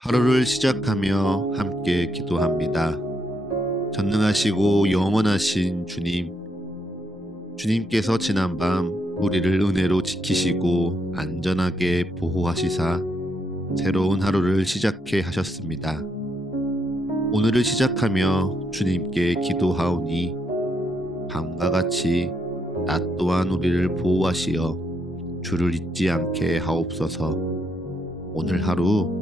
하루를 시작하며 함께 기도합니다. 전능하시고 영원하신 주님, 주님께서 지난밤 우리를 은혜로 지키시고 안전하게 보호하시사 새로운 하루를 시작해 하셨습니다. 오늘을 시작하며 주님께 기도하오니 밤과 같이 낮 또한 우리를 보호하시어 주를 잊지 않게 하옵소서. 오늘 하루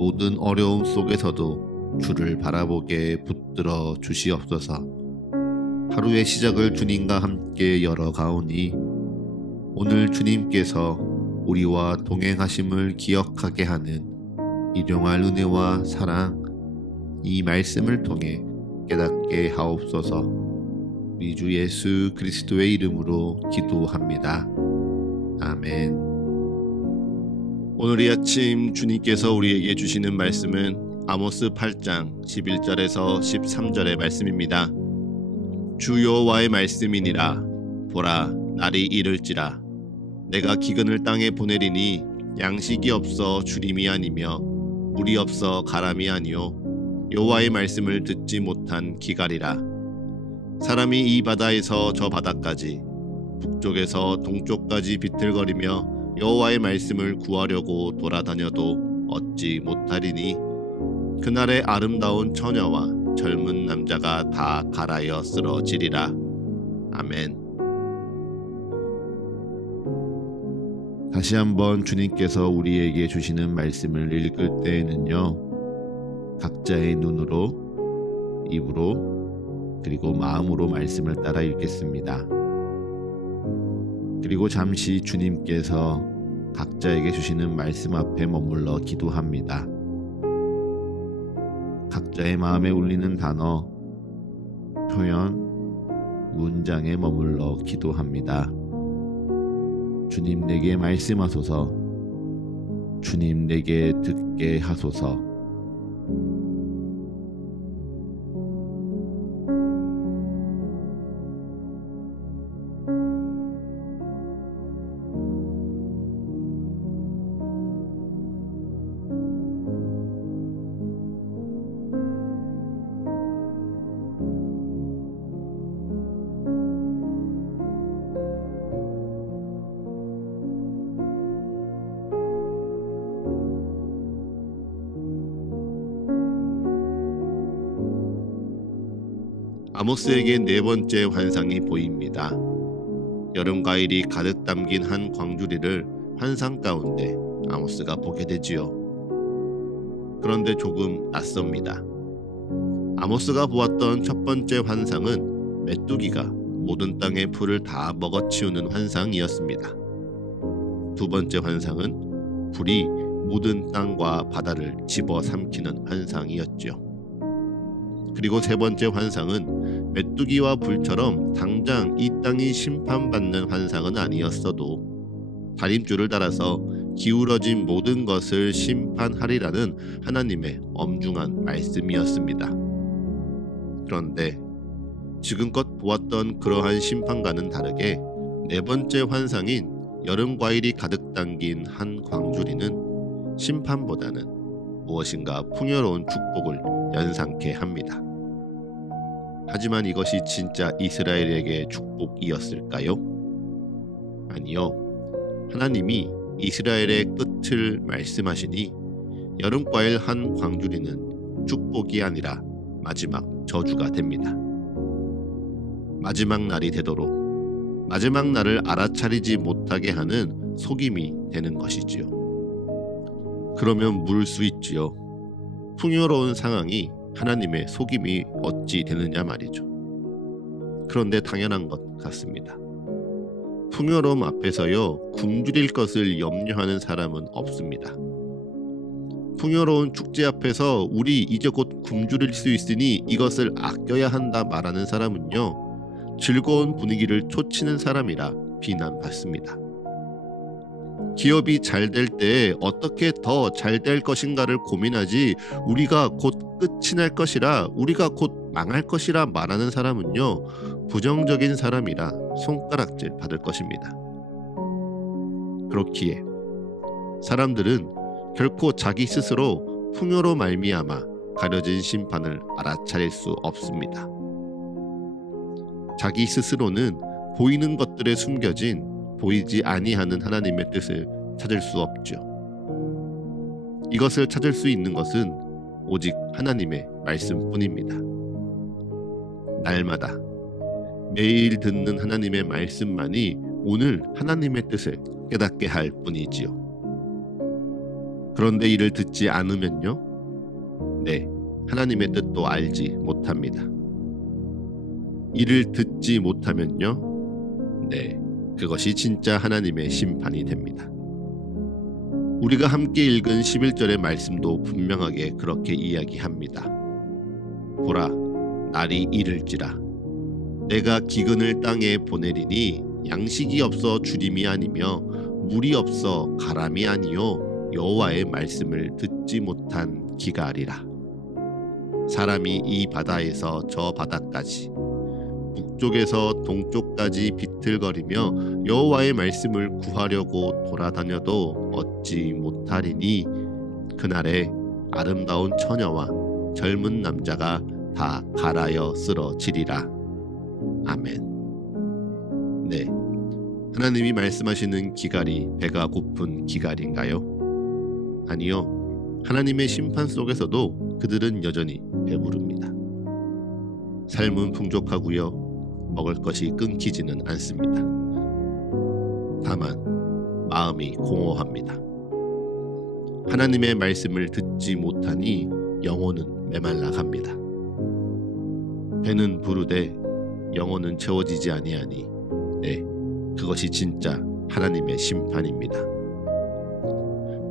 모든 어려움 속에서도 주를 바라보게 붙들어 주시옵소서. 하루의 시작을 주님과 함께 열어가오니 오늘 주님께서 우리와 동행하심을 기억하게 하는 일용할 은혜와 사랑, 이 말씀을 통해 깨닫게 하옵소서. 우리 주 예수 그리스도의 이름으로 기도합니다. 아멘. 오늘 이 아침 주님께서 우리에게 주시는 말씀은 아모스 8장 11절에서 13절의 말씀입니다. 주 여호와의 말씀이니라. 보라, 날이 이를지라. 내가 기근을 땅에 보내리니 양식이 없어 주림이 아니며 물이 없어 가람이 아니요 여호와의 말씀을 듣지 못한 기갈이라. 사람이 이 바다에서 저 바다까지 북쪽에서 동쪽까지 비틀거리며 여호와의 말씀을 구하려고 돌아다녀도 얻지 못하리니 그날의 아름다운 처녀와 젊은 남자가 다 갈아여 쓰러지리라. 아멘. 다시 한번 주님께서 우리에게 주시는 말씀을 읽을 때에는요, 각자의 눈으로, 입으로, 그리고 마음으로 말씀을 따라 읽겠습니다. 그리고 잠시 주님께서 각자에게 주시는 말씀 앞에 머물러 기도합니다. 각자의 마음에 울리는 단어, 표현, 문장에 머물러 기도합니다. 주님 내게 말씀하소서. 주님 내게 듣게 하소서. 아모스에게 네 번째 환상이 보입니다. 여름 과일이 가득 담긴 한 광주리를 환상 가운데 아모스가 보게 되지요. 그런데 조금 낯섭니다. 아모스가 보았던 첫 번째 환상은 메뚜기가 모든 땅의 풀을 다 먹어치우는 환상이었습니다. 두 번째 환상은 불이 모든 땅과 바다를 집어삼키는 환상이었죠. 그리고 세 번째 환상은 메뚜기와 불처럼 당장 이 땅이 심판받는 환상은 아니었어도 다림줄을 따라서 기울어진 모든 것을 심판하리라는 하나님의 엄중한 말씀이었습니다. 그런데 지금껏 보았던 그러한 심판과는 다르게 네 번째 환상인 여름 과일이 가득 담긴 한 광주리는 심판보다는 무엇인가 풍요로운 축복을 연상케 합니다. 하지만 이것이 진짜 이스라엘에게 축복이었을까요? 아니요. 하나님이 이스라엘의 끝을 말씀하시니 여름과일 한 광주리는 축복이 아니라 마지막 저주가 됩니다. 마지막 날이 되도록 마지막 날을 알아차리지 못하게 하는 속임이 되는 것이지요. 그러면 물을 수 있지요. 풍요로운 상황이 하나님의 속임이 어찌 되느냐 말이죠. 그런데 당연한 것 같습니다. 풍요로움 앞에서요, 굶주릴 것을 염려하는 사람은 없습니다. 풍요로운 축제 앞에서 우리 이제 곧 굶주릴 수 있으니 이것을 아껴야 한다 말하는 사람은요, 즐거운 분위기를 쫓치는 사람이라 비난받습니다. 기업이 잘 될 때 어떻게 더 잘 될 것인가를 고민하지 우리가 곧 끝이 날 것이라, 우리가 곧 망할 것이라 말하는 사람은요, 부정적인 사람이라 손가락질 받을 것입니다. 그렇기에 사람들은 결코 자기 스스로 풍요로 말미암아 가려진 심판을 알아차릴 수 없습니다. 자기 스스로는 보이는 것들에 숨겨진 보이지 아니하는 하나님의 뜻을 찾을 수 없죠. 이것을 찾을 수 있는 것은 오직 하나님의 말씀뿐입니다. 날마다 매일 듣는 하나님의 말씀만이 오늘 하나님의 뜻을 깨닫게 할 뿐이지요. 그런데 이를 듣지 않으면요? 네, 하나님의 뜻도 알지 못합니다. 이를 듣지 못하면요? 네, 그것이 진짜 하나님의 심판이 됩니다. 우리가 함께 읽은 11절의 말씀도 분명하게 그렇게 이야기합니다. 보라, 날이 이를지라. 내가 기근을 땅에 보내리니 양식이 없어 주림이 아니며 물이 없어 가람이 아니요 여호와의 말씀을 듣지 못한 기갈이라. 사람이 이 바다에서 저 바다까지 북쪽에서 동쪽까지 비틀거리며 여호와의 말씀을 구하려고 돌아다녀도 얻지 못하리니 그날에 아름다운 처녀와 젊은 남자가 다 갈아여 쓰러지리라. 아멘. 네, 하나님이 말씀하시는 기갈이 배가 고픈 기갈인가요? 아니요. 하나님의 심판 속에서도 그들은 여전히 배부릅니다. 삶은 풍족하고요. 먹을 것이 끊기지는 않습니다. 다만 마음이 공허합니다. 하나님의 말씀을 듣지 못하니 영혼은 메말라 갑니다. 배는 부르되 영혼은 채워지지 아니하니 네, 그것이 진짜 하나님의 심판입니다.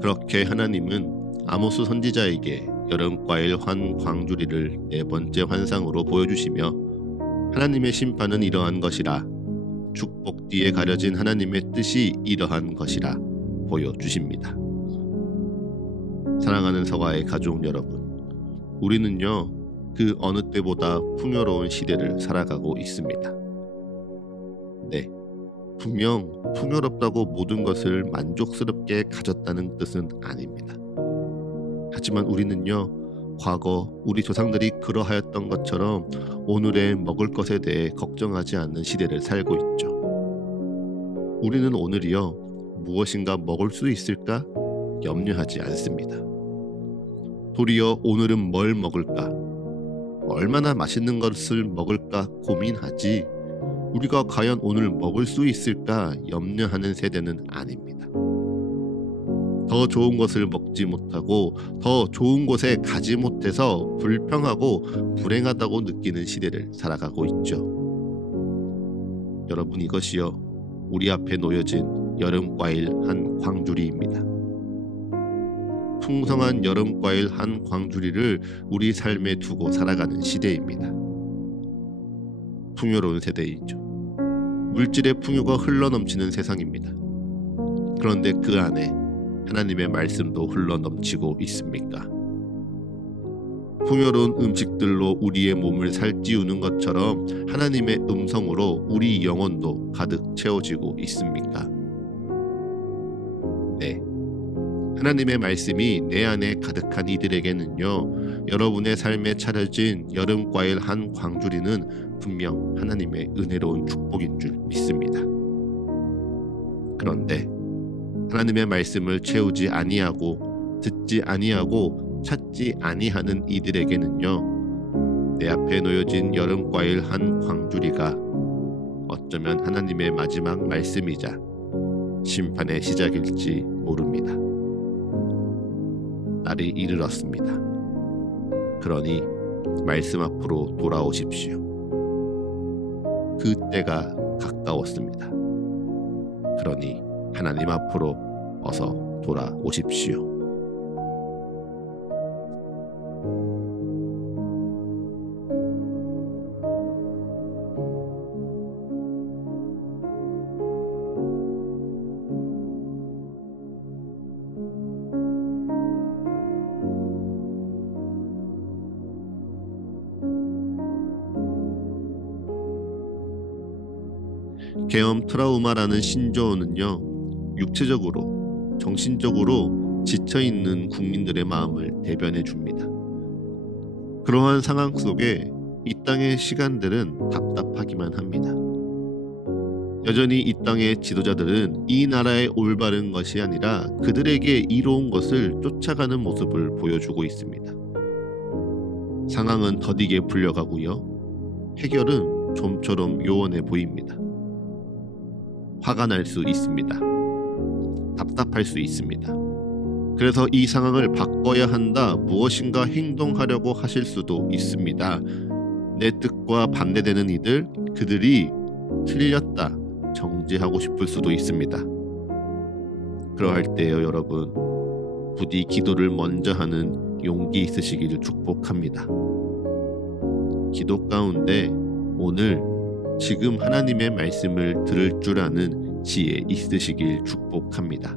그렇게 하나님은 아모스 선지자에게 여름과일 환 광주리를 네 번째 환상으로 보여주시며 하나님의 심판은 이러한 것이라, 축복 뒤에 가려진 하나님의 뜻이 이러한 것이라 보여주십니다. 사랑하는 서가의 가족 여러분, 우리는요 그 어느 때보다 풍요로운 시대를 살아가고 있습니다. 네, 분명 풍요롭다고 모든 것을 만족스럽게 가졌다는 뜻은 아닙니다. 하지만 우리는요 과거 우리 조상들이 그러하였던 것처럼 오늘의 먹을 것에 대해 걱정하지 않는 시대를 살고 있죠. 우리는 오늘이요 무엇인가 먹을 수 있을까 염려하지 않습니다. 도리어 오늘은 뭘 먹을까, 얼마나 맛있는 것을 먹을까 고민하지, 우리가 과연 오늘 먹을 수 있을까 염려하는 세대는 아닙니다. 더 좋은 것을 먹지 못하고 더 좋은 곳에 가지 못해서 불평하고 불행하다고 느끼는 시대를 살아가고 있죠. 여러분, 이것이요 우리 앞에 놓여진 여름과일 한 광주리입니다. 풍성한 여름과일 한 광주리를 우리 삶에 두고 살아가는 시대입니다. 풍요로운 세대이죠. 물질의 풍요가 흘러넘치는 세상입니다. 그런데 그 안에 하나님의 말씀도 흘러넘치고 있습니까? 풍요로운 음식들로 우리의 몸을 살찌우는 것처럼 하나님의 음성으로 우리 영혼도 가득 채워지고 있습니까? 네, 하나님의 말씀이 내 안에 가득한 이들에게는요 여러분의 삶에 차려진 여름과일 한 광주리는 분명 하나님의 은혜로운 축복인 줄 믿습니다. 그런데 하나님의 말씀을 채우지 아니하고 듣지 아니하고 찾지 아니하는 이들에게는요 내 앞에 놓여진 여름과일 한 광주리가 어쩌면 하나님의 마지막 말씀이자 심판의 시작일지 모릅니다. 날이 이르렀습니다. 그러니 말씀 앞으로 돌아오십시오. 그 때가 가까웠습니다. 그러니 하나님 앞으로 어서 돌아오십시오. 계엄 트라우마라는 신조어는요 육체적으로, 정신적으로 지쳐있는 국민들의 마음을 대변해 줍니다. 그러한 상황 속에 이 땅의 시간들은 답답하기만 합니다. 여전히 이 땅의 지도자들은 이 나라의 올바른 것이 아니라 그들에게 이로운 것을 쫓아가는 모습을 보여주고 있습니다. 상황은 더디게 풀려가고요. 해결은 좀처럼 요원해 보입니다. 화가 날 수 있습니다. 답답할 수 있습니다. 그래서 이 상황을 바꿔야 한다, 무엇인가 행동하려고 하실 수도 있습니다. 내 뜻과 반대되는 이들, 그들이 틀렸다 정죄하고 싶을 수도 있습니다. 그러할 때요, 여러분, 부디 기도를 먼저 하는 용기 있으시기를 축복합니다. 기도 가운데 오늘 지금 하나님의 말씀을 들을 줄 아는 지혜 있으시길 축복합니다.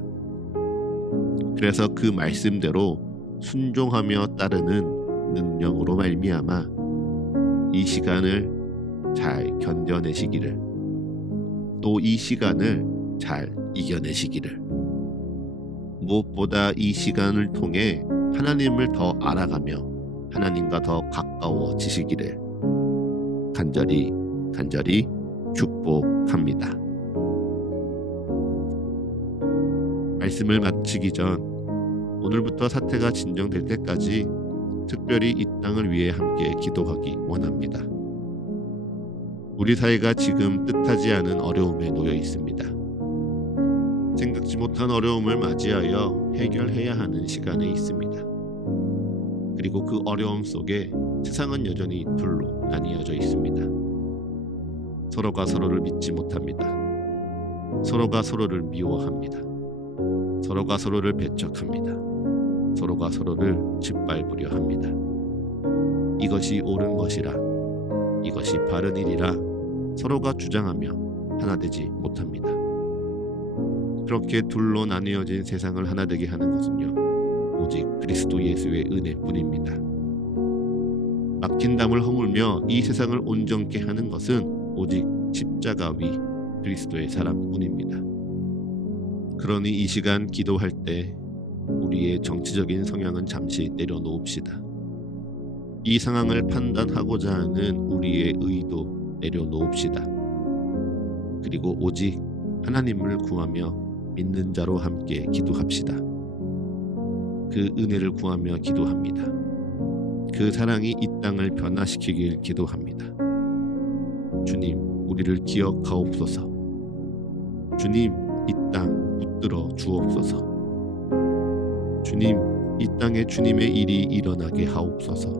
그래서 그 말씀대로 순종하며 따르는 능력으로 말미암아 이 시간을 잘 견뎌내시기를, 또 이 시간을 잘 이겨내시기를, 무엇보다 이 시간을 통해 하나님을 더 알아가며 하나님과 더 가까워지시기를 간절히 축복합니다. 말씀을 마치기 전 오늘부터 사태가 진정될 때까지 특별히 이 땅을 위해 함께 기도하기 원합니다. 우리 사회가 지금 뜻하지 않은 어려움에 놓여 있습니다. 생각지 못한 어려움을 맞이하여 해결해야 하는 시간에 있습니다. 그리고 그 어려움 속에 세상은 여전히 둘로 나뉘어져 있습니다. 서로가 서로를 믿지 못합니다. 서로가 서로를 미워합니다. 서로가 서로를 배척합니다. 서로가 서로를 짓밟으려 합니다. 이것이 옳은 것이라, 이것이 바른 일이라 서로가 주장하며 하나 되지 못합니다. 그렇게 둘로 나뉘어진 세상을 하나 되게 하는 것은요, 오직 그리스도 예수의 은혜뿐입니다. 막힌 담을 허물며 이 세상을 온전케 하는 것은 오직 십자가 위 그리스도의 사랑뿐입니다. 그러니 이 시간 기도할 때 우리의 정치적인 성향은 잠시 내려놓읍시다. 이 상황을 판단하고자 하는 우리의 의도 내려놓읍시다. 그리고 오직 하나님을 구하며 믿는 자로 함께 기도합시다. 그 은혜를 구하며 기도합니다. 그 사랑이 이 땅을 변화시키길 기도합니다. 주님, 우리를 기억하옵소서. 주님, 이 땅 붙들어 주옵소서. 주님, 이 땅에 주님의 일이 일어나게 하옵소서.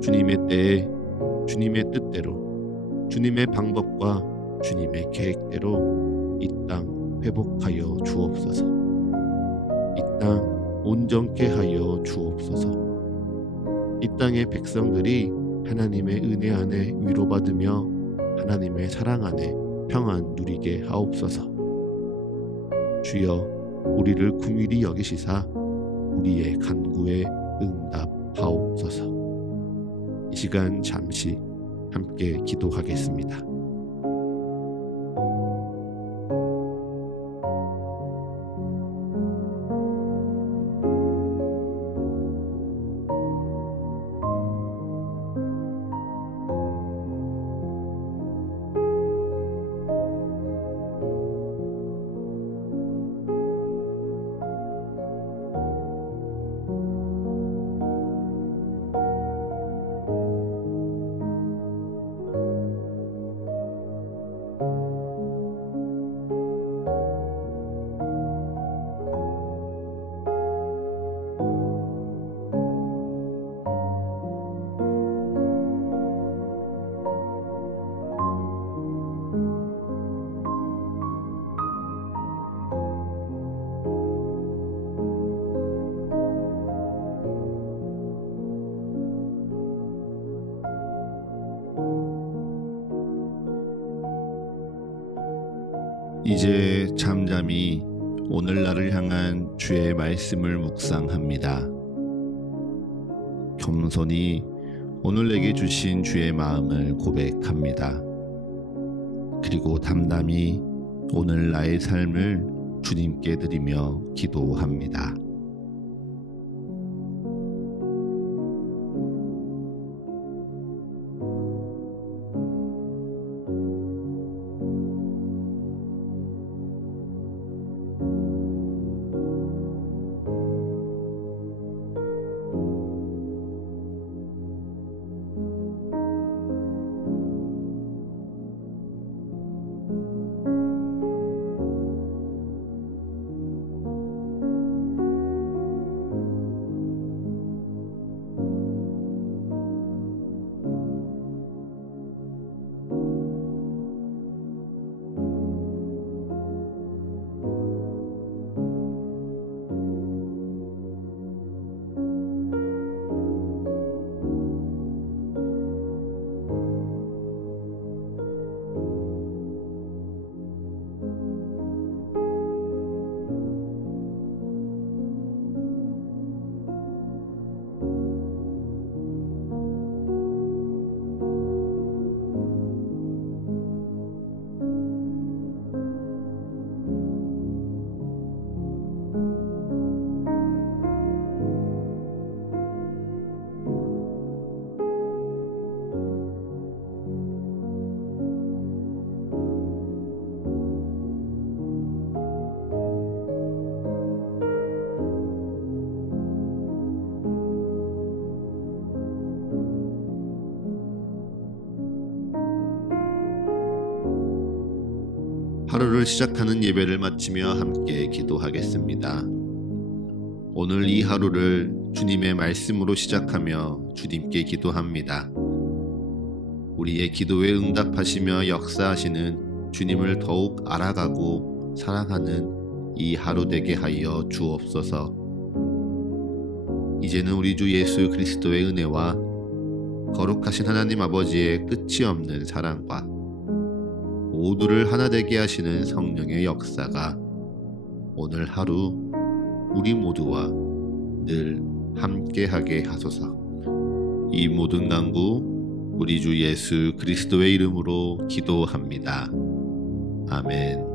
주님의 때에 주님의 뜻대로, 주님의 방법과 주님의 계획대로 이 땅 회복하여 주옵소서. 이 땅 온전케 하여 주옵소서. 이 땅의 백성들이 하나님의 은혜 안에 위로받으며 하나님의 사랑 안에 평안 누리게 하옵소서. 주여, 우리를 긍휼히 여기시사 우리의 간구에 응답하옵소서. 이 시간 잠시 함께 기도하겠습니다. 이제 잠잠히 오늘날을 향한 주의 말씀을 묵상합니다. 겸손히 오늘 내게 주신 주의 마음을 고백합니다. 그리고 담담히 오늘 나의 삶을 주님께 드리며 기도합니다. 하루를 시작하는 예배를 마치며 함께 기도하겠습니다. 오늘 이 하루를 주님의 말씀으로 시작하며 주님께 기도합니다. 우리의 기도에 응답하시며 역사하시는 주님을 더욱 알아가고 사랑하는 이 하루 되게 하여 주옵소서. 이제는 우리 주 예수 그리스도의 은혜와 거룩하신 하나님 아버지의 끝이 없는 사랑과 모두를 하나 되게 하시는 성령의 역사가 오늘 하루 우리 모두와 늘 함께하게 하소서. 이 모든 간구 우리 주 예수 그리스도의 이름으로 기도합니다. 아멘.